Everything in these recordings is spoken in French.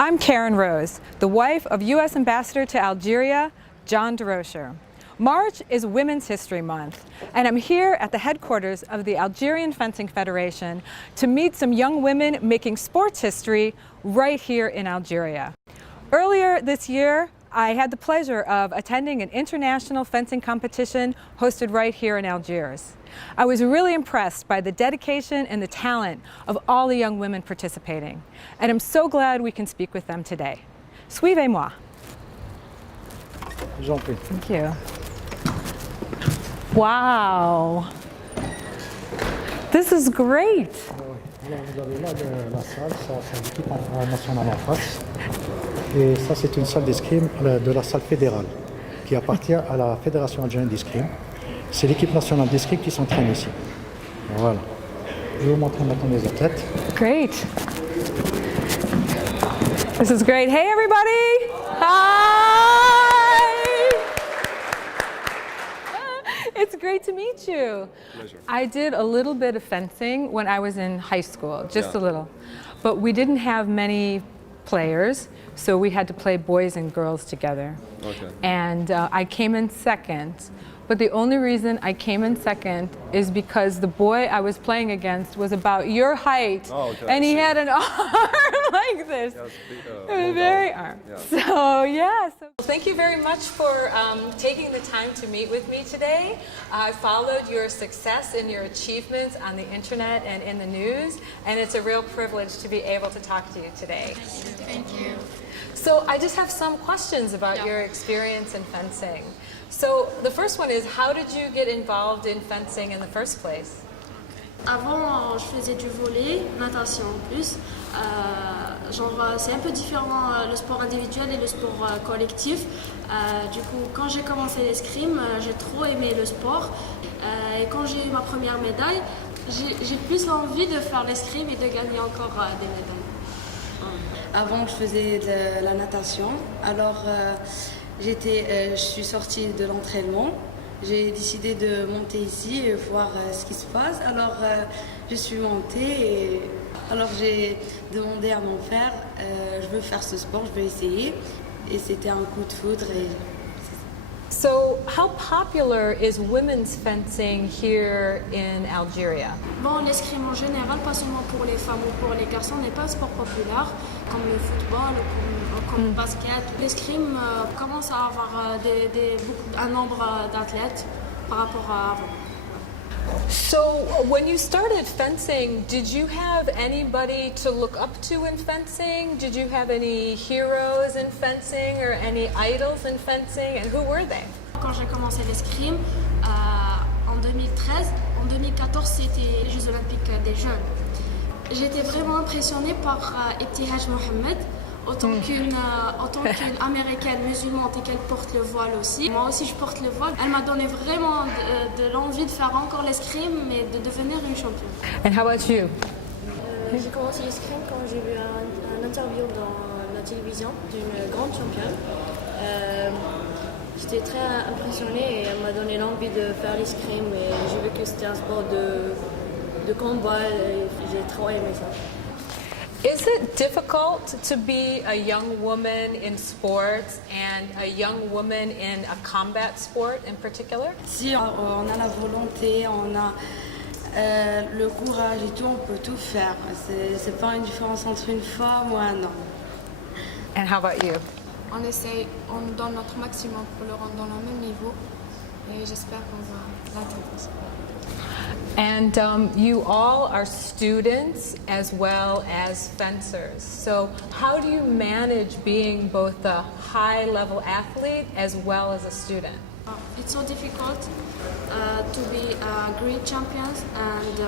I'm Karen Rose, the wife of U.S. Ambassador to Algeria, John DeRocher. March is Women's History Month, and I'm here at the headquarters of the Algerian Fencing Federation to meet some young women making sports history right here in Algeria. Earlier this year, I had the pleasure of attending an international fencing competition hosted right here in Algiers. I was really impressed by the dedication and the talent of all the young women participating, and I'm so glad we can speak with them today. Suivez-moi. J'en prie. Thank you. Wow. This is great. Alors vous avez là la salle, ça c'est l'équipe nationale en face. Et ça c'est une salle d'escrime de la salle fédérale qui appartient à la Fédération algérienne d'escrime. C'est l'équipe nationale d'escrime qui s'entraîne ici. Voilà. Je vais vous montrer maintenant les athlètes. Great. This is great. Hey everybody! Hi! It's great to meet you. Pleasure. I did a little bit of fencing when I was in high school, just a little. But we didn't have many players, so we had to play boys and girls together. Okay. And I came in second. But the only reason I came in second is because the boy I was playing against was about your height, Oh, okay, and I he see. had an arm like this. Yeah, it's big, A very arm. Yeah. So yeah. So thank you very much for taking the time to meet with me today. I followed your success and your achievements on the internet and in the news, and it's a real privilege to be able to talk to you today. Thank you. So I just have some questions about your experience in fencing. So the first one is, how did you get involved in fencing in the first place? Avant, je faisais du volley, natation en plus. C'est un peu différent le sport individuel et le sport collectif. Du coup, quand j'ai commencé l'escrime, j'ai trop aimé le sport. Et quand j'ai eu ma première médaille, j'ai plus envie de faire l'escrime et de gagner encore des médailles. Avant, je faisais de la natation. Alors, je suis sortie de l'entraînement. J'ai décidé de monter ici et voir ce qui se passe. Alors, je suis montée et alors j'ai demandé à mon frère, je veux faire ce sport, je veux essayer. Et c'était un coup de foudre. So how popular is women's fencing here in Algeria? Bon, l'escrime en général, pas seulement pour les femmes ou pour les garçons, n'est pas un sport populaire comme le football ou comme le basket. L'escrime commence à avoir un nombre d'athlètes par rapport à avant. So when you started fencing, did you have anybody to look up to in fencing? Did you have any heroes in fencing or any idols in fencing, and who were they? Quand j'ai commencé l'escrime, en 2013, en 2014, c'était les Jeux Olympiques des jeunes. J'étais vraiment impressionnée par Ibtihaj Mohamed, autant qu'une américaine musulmane et qu'elle porte le voile aussi. Moi aussi je porte le voile. Elle m'a donné vraiment de l'envie de faire encore l'escrime et de devenir une championne. And how about you? J'ai commencé l'escrime quand j'ai vu un interview dans la télévision d'une grande championne. J'étais très impressionnée et elle m'a donné l'envie de faire l'escrime et j'ai vu que c'était un sport de combat et j'ai trop aimé ça. Is it difficult to be a young woman in sports and a young woman in a combat sport in particular? Si on a la volonté, on a le courage et tout, on peut tout faire. C'est pas une différence entre une femme ou un homme. And how about you? On essaye, on donne notre maximum pour le rendre dans le même niveau et j'espère qu'on va l'atteindre. And you all are students as well as fencers. So how do you manage being both a high-level athlete as well as a student? It's so difficult to be great champions and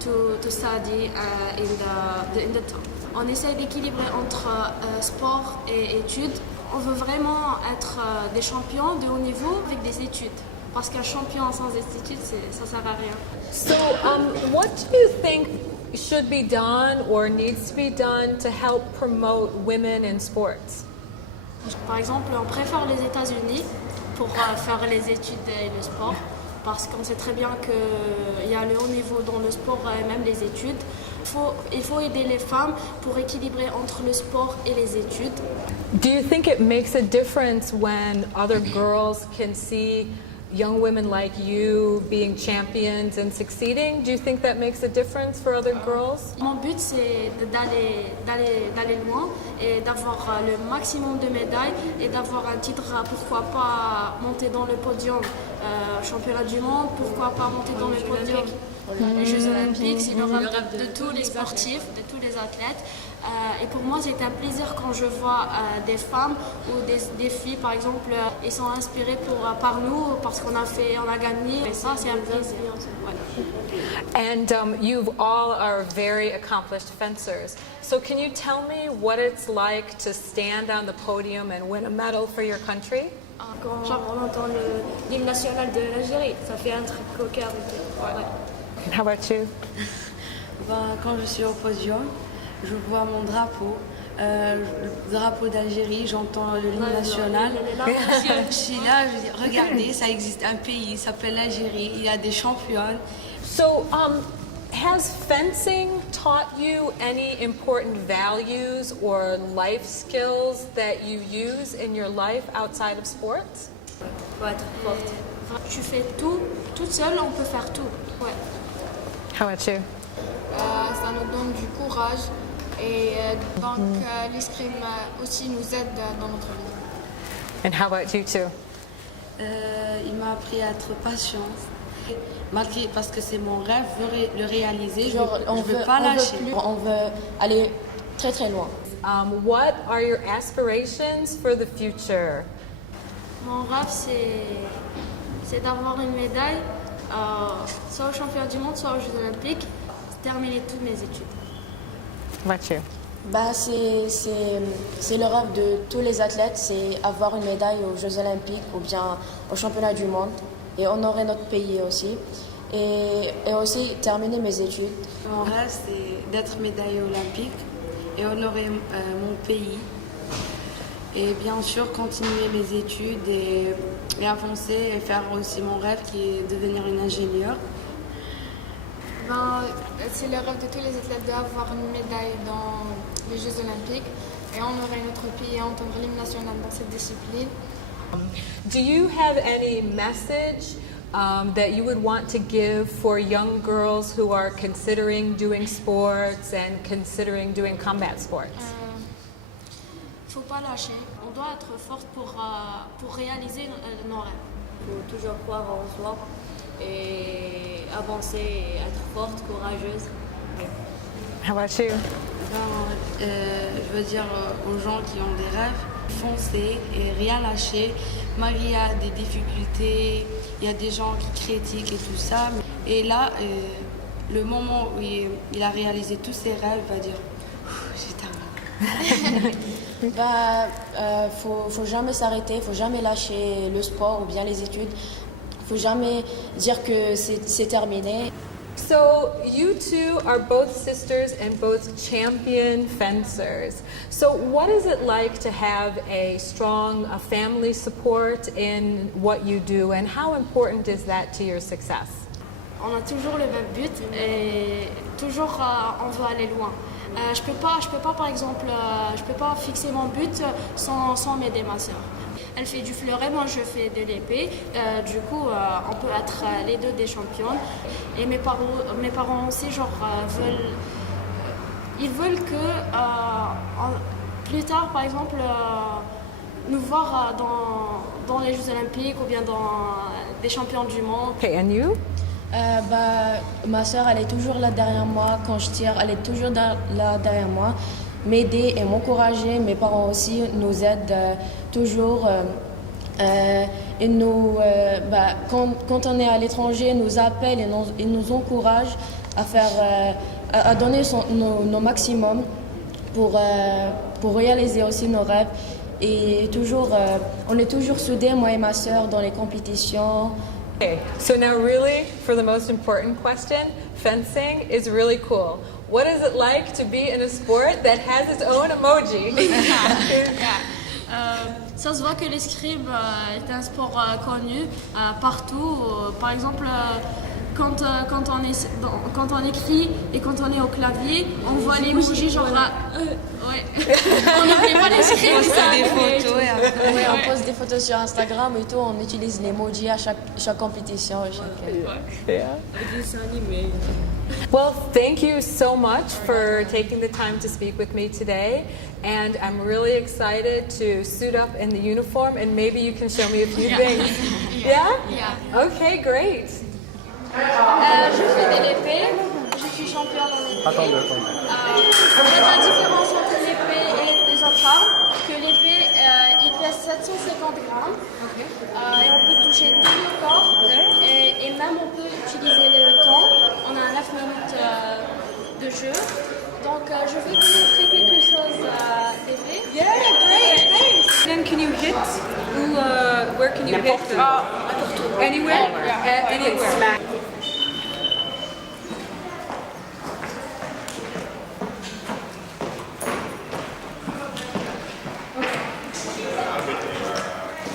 to study in the top. On essaie d'équilibrer entre sport et études. On veut vraiment être des champions de haut niveau avec des études. Parce qu'un champion sans études, ça sert à rien. So what do you think should be done or needs to be done to help promote women in sports? Par exemple, on préfère les États-Unis pour faire les études et le sport. Parce qu'on sait très bien qu'il y a le haut niveau dans le sport et même les études. Il faut aider les femmes pour équilibrer entre le sport et les études. Do you think it makes a difference when other girls can see young women like you being champions and succeeding? Do you think that makes a difference for other girls? Mon but, c'est d'aller loin et d'avoir le maximum de médailles et d'avoir un titre, pourquoi pas monter dans le podium, championnat du monde, pourquoi pas monter dans le podium. Les Jeux Olympiques, c'est le rêve de tous les sportifs, de tous les athlètes. Et pour moi, c'est un plaisir quand je vois des femmes ou des filles, par exemple, ils sont inspirés par nous parce qu'on a gagné. Et ça, c'est un plaisir. Ouais. And you all are very accomplished fencers. So can you tell me what it's like to stand on the podium and win a medal for your country? Quand on entend l'hymne national de l'Algérie, ça fait un truc au cœur. Ouais. How about you? Quand je suis au podium, je vois mon drapeau, le drapeau d'Algérie, j'entends le hymne national. Je suis là, je dis, regardez, ça existe un pays, il s'appelle l'Algérie, il y a des championnes. So, has fencing taught you any important values or life skills that you use in your life outside of sports? Faut être forte. Tu fais tout, toute seule, on peut faire tout. Ouais. How about you? Ça nous donne du courage et donc l'escrime aussi nous aide dans notre vie. And how about you too? Il m'a appris à être patiente. Malgré, parce que c'est mon rêve, le réaliser, je ne veux pas lâcher. On veut aller très très loin. What are your aspirations for the future? Mon rêve, c'est d'avoir une médaille, soit au championnat du monde, soit aux Jeux Olympiques, terminer toutes mes études. What about you? C'est le rêve de tous les athlètes, c'est avoir une médaille aux Jeux Olympiques ou bien au championnat du monde et honorer notre pays aussi. Et aussi terminer mes études. Mon rêve, c'est d'être médaillée olympique et honorer mon pays. Et bien sûr, continuer mes études et avancer et faire aussi mon rêve qui est devenir une ingénieure. C'est le rêve de tous les athlètes d'avoir une médaille dans les Jeux Olympiques et honorer notre pays et entendre l'hymne national dans cette discipline. Do you have any message that you would want to give for young girls who are considering doing sports and considering doing combat sports? Faut pas lâcher. On doit être forte pour réaliser nos rêves. Il faut toujours croire en soi et avancer et être forte, courageuse. How about you? Je veux dire aux gens qui ont des rêves, foncer et rien lâcher. Malgré il y a des difficultés, il y a des gens qui critiquent et tout ça. Et là, le moment où il a réalisé tous ses rêves, il va dire j'ai terminé. Faut jamais s'arrêter, faut jamais lâcher le sport ou bien les études. Faut jamais dire que c'est terminé. So you two are both sisters and both champion fencers. So what is it like to have a strong family support in what you do, and how important is that to your success? On a toujours le même but et toujours on veut aller loin. Je peux pas par exemple, je peux pas fixer mon but sans m'aider ma sœur. Elle fait du fleuret, moi je fais de l'épée. Du coup, on peut être les deux des championnes. Et mes parents aussi, ils veulent que plus tard, par exemple, nous voir dans les Jeux Olympiques ou bien dans des champions du monde. Okay, and you? Ma soeur, elle est toujours là derrière moi. Quand je tire, elle est toujours là derrière moi. M'aider et m'encourager. Mes parents aussi nous aident toujours. Et quand on est à l'étranger, ils nous appellent et nous encouragent à donner nos maximum pour réaliser aussi nos rêves. Et toujours, on est toujours soudés, moi et ma soeur, dans les compétitions. Okay, so now really, for the most important question, fencing is really cool. What is it like to be in a sport that has its own emoji? Ça se voit que l'escrime est un sport connu partout. Par exemple, quand on écrit et quand on est au clavier, on voit l'emoji genre ouais. On n'oublie pas les scripts, Des photos et après. Ouais, on poste des photos sur Instagram et tout, on utilise l'emoji à chaque compétition. Well, thank you so much for taking the time to speak with me today. And I'm really excited to suit up in the uniform and maybe you can show me a few things. Yeah? Yeah. Okay, great. Je fais de l'épée, je suis championne en épée. Attendez. En fait, la différence entre l'épée et les autres armes, que l'épée, il pèse 750 grammes. Et on peut toucher tout le corps. Et même on peut utiliser le temps. On a 9 minutes de jeu. Donc je vais vous montrer quelque chose d'épée. Yeah, great, thanks. Then can you hit? Where can you hit? Anywhere? Anywhere.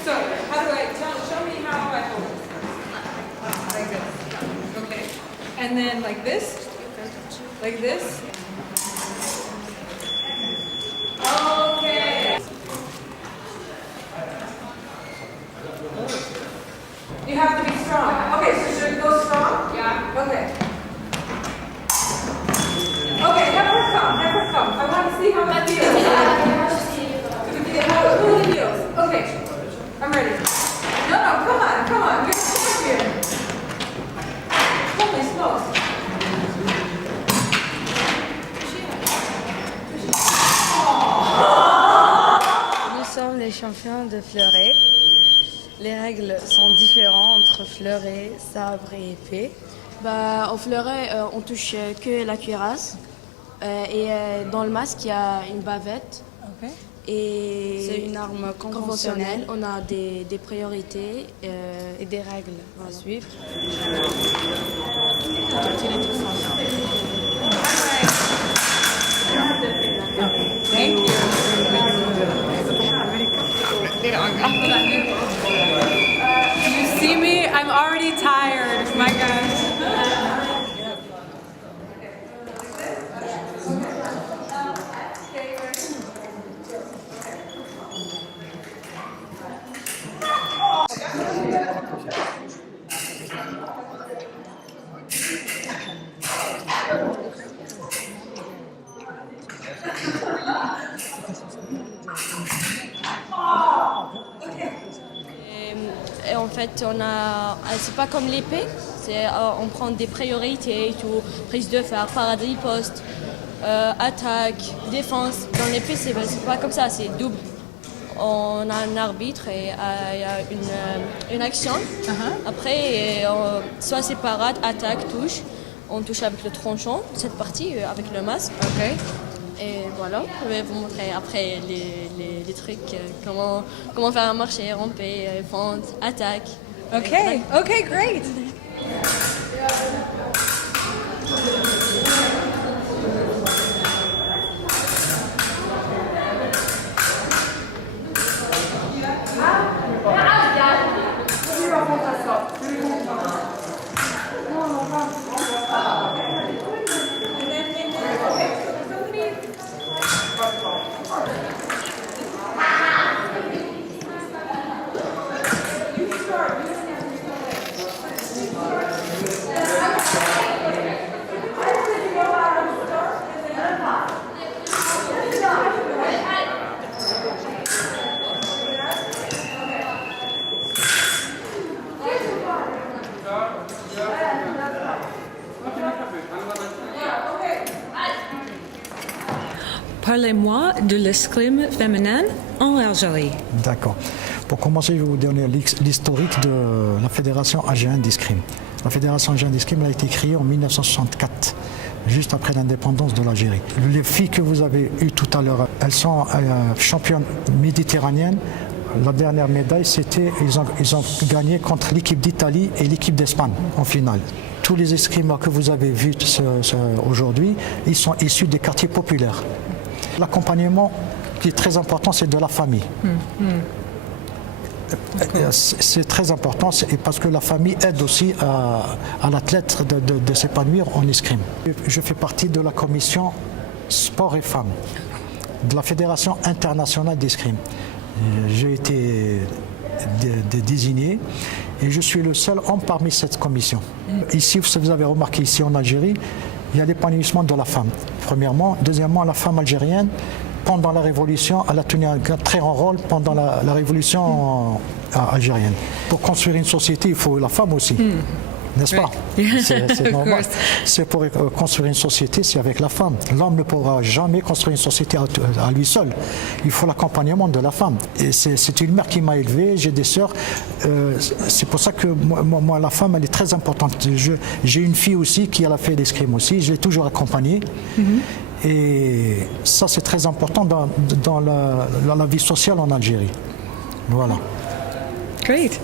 So, how do I show me how I hold it? Like this. Okay. And then like this? Like this? Okay. You have to be strong. Okay, so should we go strong? Yeah. Okay. Okay, have her come. I want to see how that feels. How it really feels. Okay, I'm ready. No, come on. You're champion. Holy smokes. Nous sommes les champions de fleuret. Les règles sont différentes entre fleuret, sabre et épée. Bah, au fleuret, on touche que la cuirasse. Et dans le masque, il y a une bavette. Okay. Et C'est une arme conventionnelle On a des priorités. et des règles à suivre. Thank you. You see me? I'm already tired. My gosh. Et en fait, c'est pas comme l'épée, on prend des priorités et tout, prise de fer, parade riposte, attaque, défense. Dans l'épée, c'est pas comme ça, c'est double. On a un arbitre et il y a une action. Après, soit c'est parade, attaque, touche. On touche avec le tronchon, cette partie, avec le masque. Et voilà, je vais vous montrer après les trucs, comment faire un marché, ramper, fente, attaque. Okay, great. Parlez-moi de l'escrime féminin en Algérie. D'accord. Pour commencer, je vais vous donner l'historique de la Fédération algérienne d'escrime. La Fédération algérienne d'escrime a été créée en 1964, juste après l'indépendance de l'Algérie. Les filles que vous avez eues tout à l'heure, elles sont championnes méditerranéennes. La dernière médaille, c'était ils ont gagné contre l'équipe d'Italie et l'équipe d'Espagne en finale. Tous les escrimeurs que vous avez vus aujourd'hui, ils sont issus des quartiers populaires. L'accompagnement qui est très important, c'est de la famille. C'est très important parce que la famille aide aussi à l'athlète de s'épanouir en escrime. Je fais partie de la commission sport et femmes de la Fédération internationale d'escrime. J'ai été désigné et je suis le seul homme parmi cette commission. Ici, si vous avez remarqué ici en Algérie, il y a l'épanouissement de la femme, premièrement. Deuxièmement, la femme algérienne, pendant la Révolution, elle a tenu un très grand rôle pendant la Révolution algérienne. Pour construire une société, il faut la femme aussi, n'est-ce pas? C'est normal. C'est pour construire une société, c'est avec la femme. L'homme ne pourra jamais construire une société à lui seul. Il faut l'accompagnement de la femme. Et c'est une mère qui m'a élevé, j'ai des sœurs. C'est pour ça que moi, la femme, elle est très importante. J'ai une fille aussi qui a fait l'escrime aussi, je l'ai toujours accompagnée. Et ça, c'est très important dans la vie sociale en Algérie. Voilà. Great.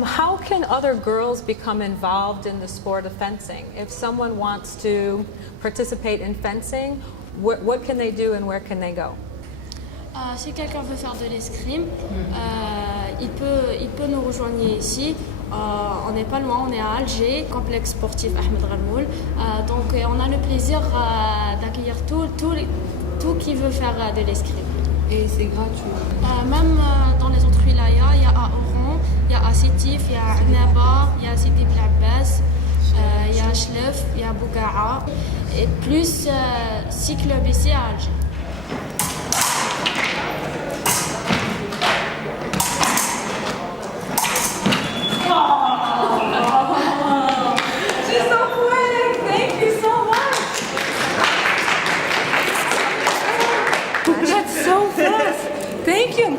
How can other girls become involved in the sport of fencing? If someone wants to participate in fencing, what can they do and where can they go? Si quelqu'un veut faire de l'escrime, il peut nous rejoindre ici. On n'est pas loin, on est à Alger, complexe sportif Ahmed Ghalmoul. Donc on a le plaisir d'accueillir tout qui veut faire de l'escrime. Et c'est gratuit. Même dans les autres wilayas, il y a à Oran, il y a à Sétif, il y a à Naba, il y a à Sidi Blabès, il y a à Chlef, il y a à Bouga'a, et plus 6 clubs ici à Alger. She's so poetic. Thank you so much. That's so fast. Thank you.